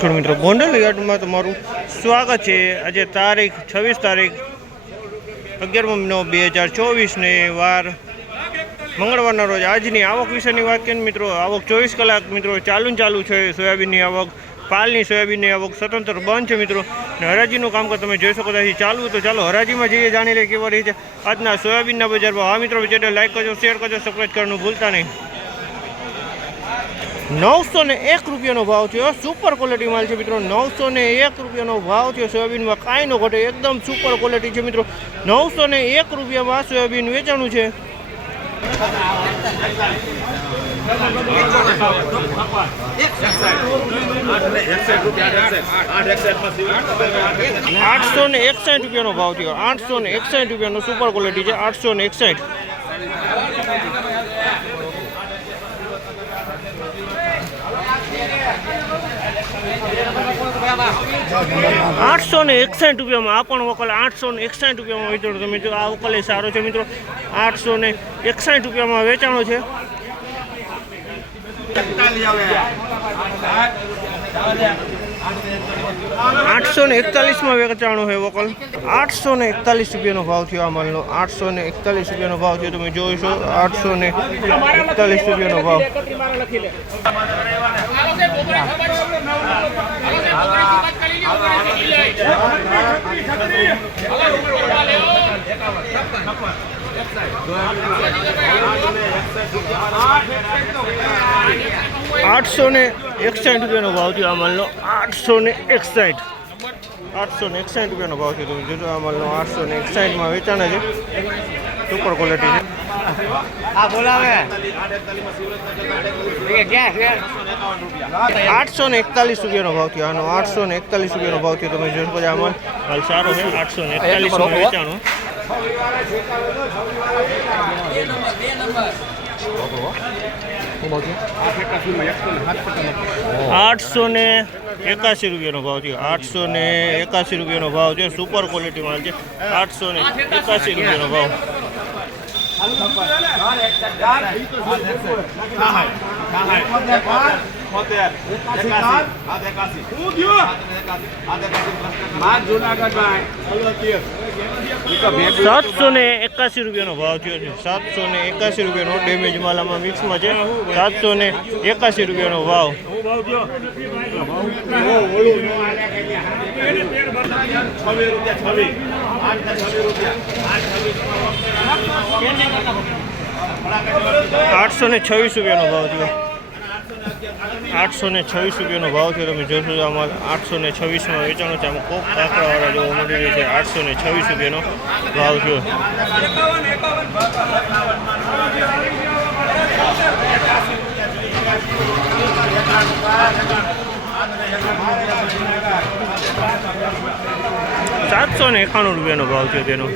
ખેડૂત મિત્રો ગોંડલ યાર્ડમાં તમારું સ્વાગત છે। આજે તારીખ 26 તારીખ 11મો મહિનો 2024 ને વાર મંગળવારના રોજ આજની આવક વિશેની વાત કરીએ મિત્રો, આવક 24 કલાક મિત્રો ચાલુ છે। સોયાબીનની આવક, પાલની સોયાબીનની આવક સ્વતંત્ર બંધ છે મિત્રો, ને હરાજીનું કામકાજ તમે જોઈ શકો છો ચાલુ। તો ચાલો હરાજીમાં જઈએ, જાણી લઈએ કેવા રહી છે આજના સોયાબીનના બજાર ભાવ। હા મિત્રો, વિડીયોને લાઈક કરજો, શેર કરજો, સબસ્ક્રાઈબ કરવાનું ભૂલતા નહીં। 901 રૂપિયાનો ભાવ થયો, સુપર ક્વોલિટી માલ છે મિત્રો। 901 રૂપિયાનો ભાવ થયો સોયાબીનમાં, કાંઈ ન ઘટે, એકદમ સુપર ક્વોલિટી છે મિત્રો। 901 રૂપિયામાં સોયાબીન વેચાણું છે। 861 રૂપિયાનો ભાવ થયો, 861 રૂપિયાનો સુપર ક્વોલિટી છે। 861 861 રૂપિયામાં આ પણ વકલ 861 રૂપિયામાં વેચાણો। તમે જો આ વકલ એ સારો છે મિત્રો, 861 રૂપિયામાં વેચાણો છે। 841માં વેચાણો છે વકલ। 841 રૂપિયાનો ભાવ થયો આ માલનો, 841 રૂપિયાનો ભાવ થયો, તમે જોઈશો 841 રૂપિયાનો ભાવ। 861 રૂપિયાનો ભાવ થયો આ માલનો, 861 રૂપિયાનો ભાવ થયો, તમે જોજો આ માલનો 861માં વેચાણ છે, સુપર ક્વોલિટી છે। 841 રૂપિયાનો ભાવ થયો આનો, 841 રૂપિયાનો ભાવ થયો, તમે જોશો આ માલ સારો છે। 841માં વેચાણો। 881 રૂપિયાનો ભાવ થયો, 881 રૂપિયાનો ભાવ છે, સુપર ક્વોલિટી માલ છે। 881 રૂપિયાનો ભાવ। 781 રૂપિયાનો ભાવ થયો છે, 781 રૂપિયાનો ડેમેજ માલામાં મિક્સમાં છે, 781 રૂપિયાનો ભાવ। 826 રૂપિયાનો ભાવ થયો, 826 રૂપિયાનો ભાવ થયો, તમે જોશો આમાં 826માં વેચાણો છે। આમાં કોક કાંકરાવાળા જોવા મળી રહી છે, 826 રૂપિયાનો ભાવ થયો। 791 રૂપિયાનો ભાવ થયો તેનો।